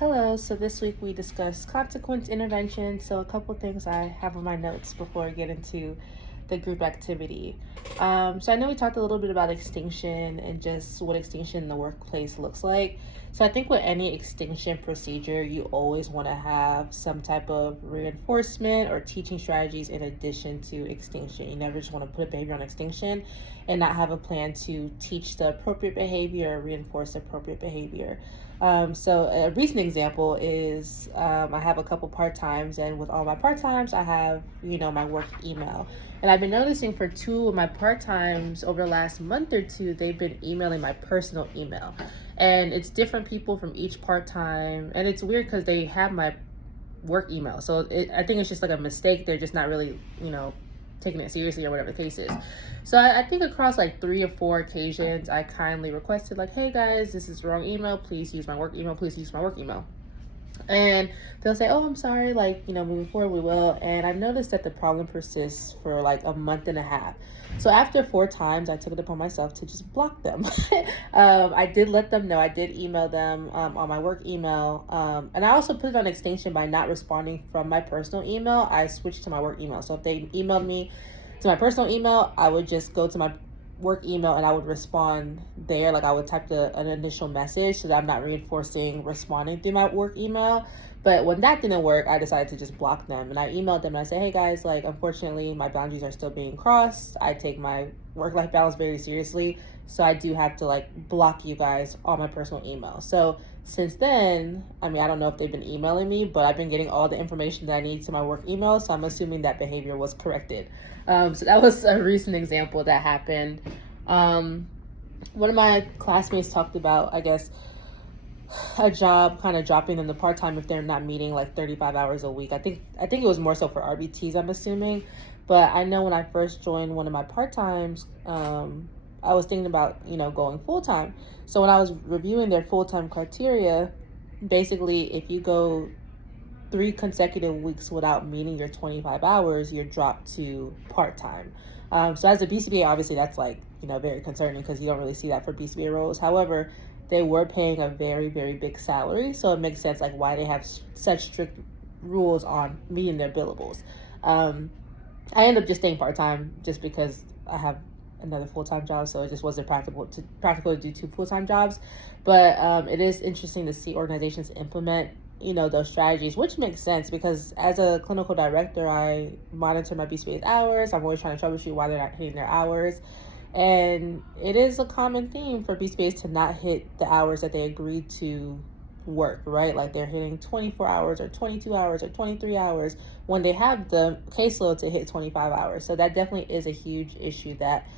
Hello, so this week we discussed consequence intervention. So, a couple things I have on my notes before I get into the group activity. So, I know we talked a little bit about extinction and just what extinction in the workplace looks like. So, I think with any extinction procedure, you always want to have some type of reinforcement or teaching strategies in addition to extinction. You never just want to put a behavior on extinction and not have a plan to teach the appropriate behavior or reinforce appropriate behavior. So a recent example is I have a couple part times, and with all my part times, I have my work email. And I've been noticing for two of my part times over the last month or two, they've been emailing my personal email, and it's different people from each part time, and it's weird because they have my work email. So I think it's just like a mistake. They're just not really, taking it seriously or whatever the case is. So I think across like 3 or 4 occasions, I kindly requested like, hey guys, this is the wrong email. Please use my work email. Please use my work email. And they'll say, oh, I'm sorry, like, moving forward, we will. And I've noticed that the problem persists for like a month and a half. So after 4 times, I took it upon myself to just block them. I did let them know. I did email them on my work email. And I also put it on extinction by not responding from my personal email. I switched to my work email. So if they emailed me to my personal email, I would just go to my work email and I would respond there. Like I would type an initial message so that I'm not reinforcing responding through my work email. But when that didn't work, I decided to just block them. And I emailed them and I said, hey guys, like unfortunately my boundaries are still being crossed. I take my work-life balance very seriously. So I do have to like block you guys on my personal email. So since then, I don't know if they've been emailing me, but I've been getting all the information that I need to my work email. So I'm assuming that behavior was corrected. So that was a recent example that happened. One of my classmates talked about, I guess, a job kind of dropping them to part-time if they're not meeting like 35 hours a week. I think it was more so for RBTs, I'm assuming. But I know when I first joined one of my part-times, I was thinking about, going full-time. So when I was reviewing their full-time criteria, basically if you go 3 consecutive weeks without meeting your 25 hours, you're dropped to part-time. So as a BCBA, obviously that's like, very concerning because you don't really see that for BCBA roles. However, they were paying a very, very big salary. So it makes sense like why they have such strict rules on meeting their billables. I ended up just staying part-time just because I have another full-time job, so it just wasn't practical to do 2 full-time jobs. But it is interesting to see organizations implement those strategies, which makes sense because as a clinical director, I monitor my BCBA's hours. I'm always trying to troubleshoot why they're not hitting their hours. And it is a common theme for BCBA's to not hit the hours that they agreed to work, right? Like they're hitting 24 hours or 22 hours or 23 hours when they have the caseload to hit 25 hours. So that definitely is a huge issue that,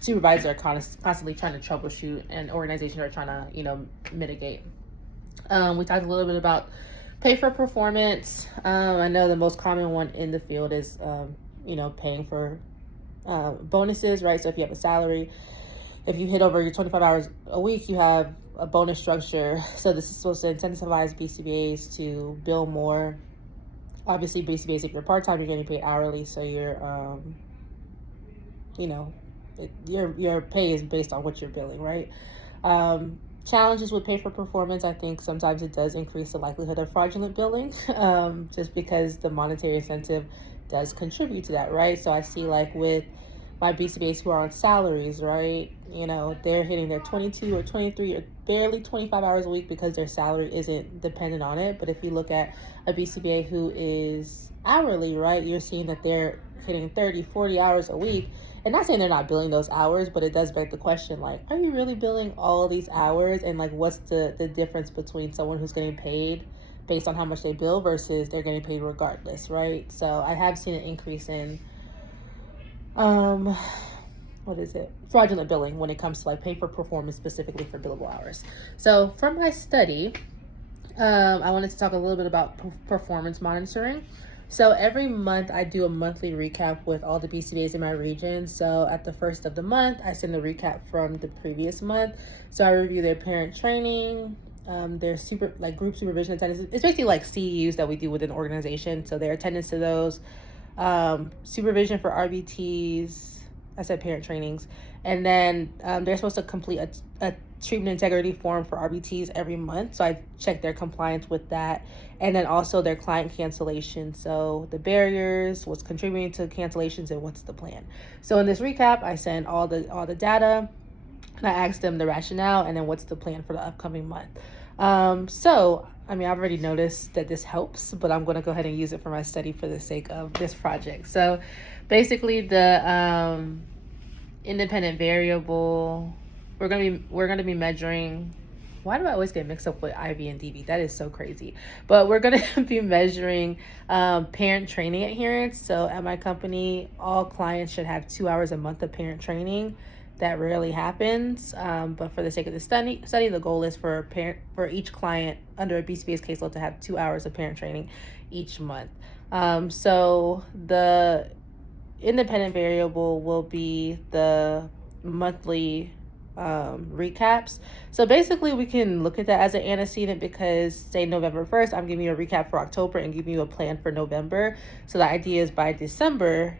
supervisors are constantly trying to troubleshoot and organizations are trying to, mitigate. We talked a little bit about pay for performance. I know the most common one in the field is, paying for bonuses, right? So if you have a salary, if you hit over your 25 hours a week, you have a bonus structure. So this is supposed to incentivize BCBAs to bill more. Obviously, BCBAs, if you're part-time, you're getting paid hourly. So your pay is based on what you're billing, right? Challenges with pay for performance, I think sometimes it does increase the likelihood of fraudulent billing, just because the monetary incentive does contribute to that, right? So I see like with my BCBAs who are on salaries, right? They're hitting their 22 or 23 or barely 25 hours a week because their salary isn't dependent on it. But if you look at a BCBA who is hourly, right, you're seeing that they're hitting 30, 40 hours a week. And not saying they're not billing those hours, but it does beg the question, like, are you really billing all these hours? And like, what's the difference between someone who's getting paid based on how much they bill versus they're getting paid regardless, right? So I have seen an increase in fraudulent billing when it comes to like pay for performance specifically for billable hours. So from my study, I wanted to talk a little bit about performance monitoring. So every month I do a monthly recap with all the BCBAs in my region. So at the first of the month, I send a recap from the previous month. So I review their parent training, their group supervision attendance. It's basically like CEUs that we do within an organization. So their attendance to those, supervision for RBTs, I said parent trainings, and then they're supposed to complete a treatment integrity form for RBTs every month. So I check their compliance with that. And then also their client cancellation. So the barriers, what's contributing to cancellations, and what's the plan. So in this recap, I send all the data, and I asked them the rationale and then what's the plan for the upcoming month. So, I mean, I've already noticed that this helps, but I'm going to go ahead and use it for my study for the sake of this project. So basically the independent variable, we're going to be measuring, why do I always get mixed up with IV and DV? That is so crazy. But we're going to be measuring parent training adherence. So at my company, all clients should have 2 hours a month of parent training. That rarely happens, but for the sake of the study, the goal is for each client under a BCBA's caseload to have 2 hours of parent training each month. So the independent variable will be the monthly recaps. So basically we can look at that as an antecedent because say November 1st, I'm giving you a recap for October and giving you a plan for November. So the idea is by December,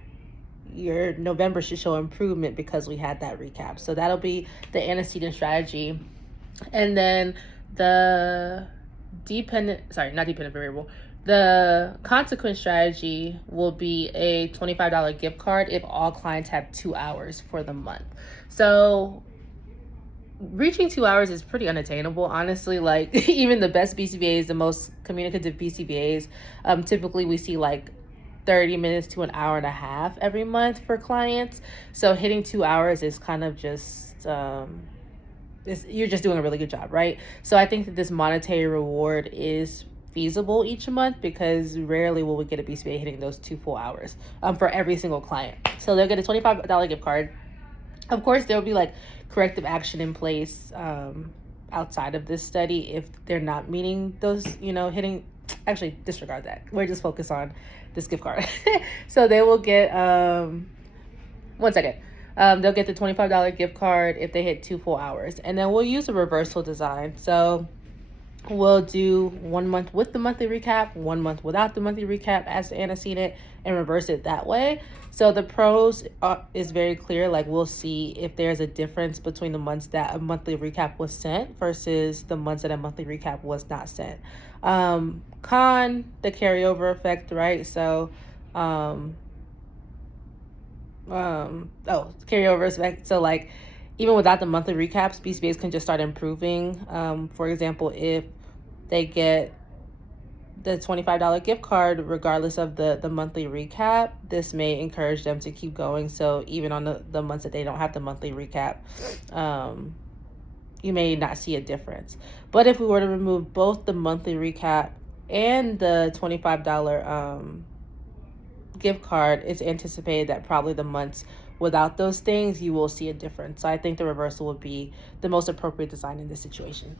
your November should show improvement because we had that recap. So that'll be the antecedent strategy. And then the the consequence strategy will be a $25 gift card if all clients have 2 hours for the month. So reaching 2 hours is pretty unattainable, honestly. Like even the best BCBAs, the most communicative BCBAs, typically we see like 30 minutes to an hour and a half every month for clients. So hitting 2 hours is kind of just, you're just doing a really good job, right? So I think that this monetary reward is feasible each month because rarely will we get a BCBA hitting those 2 full hours for every single client. So they'll get a $25 gift card. Of course, there will be like corrective action in place outside of this study if they're not meeting those, hitting. Actually, disregard that. We're just focused on this gift card. So they will get, they'll get the $25 gift card if they hit 2 full hours. And then we'll use a reversal design. So we'll do 1 month with the monthly recap, 1 month without the monthly recap as the antecedent, and reverse it that way. So the pros is very clear. Like we'll see if there's a difference between the months that a monthly recap was sent versus the months that a monthly recap was not sent. Con, the carryover effect, right? So, carryover effect. So like even without the monthly recaps, BCBAs can just start improving. For example, if they get the $25 gift card, regardless of the monthly recap, this may encourage them to keep going. So even on the months that they don't have the monthly recap, you may not see a difference. But if we were to remove both the monthly recap and the $25 gift card, it's anticipated that probably the months without those things, you will see a difference. So I think the reversal would be the most appropriate design in this situation.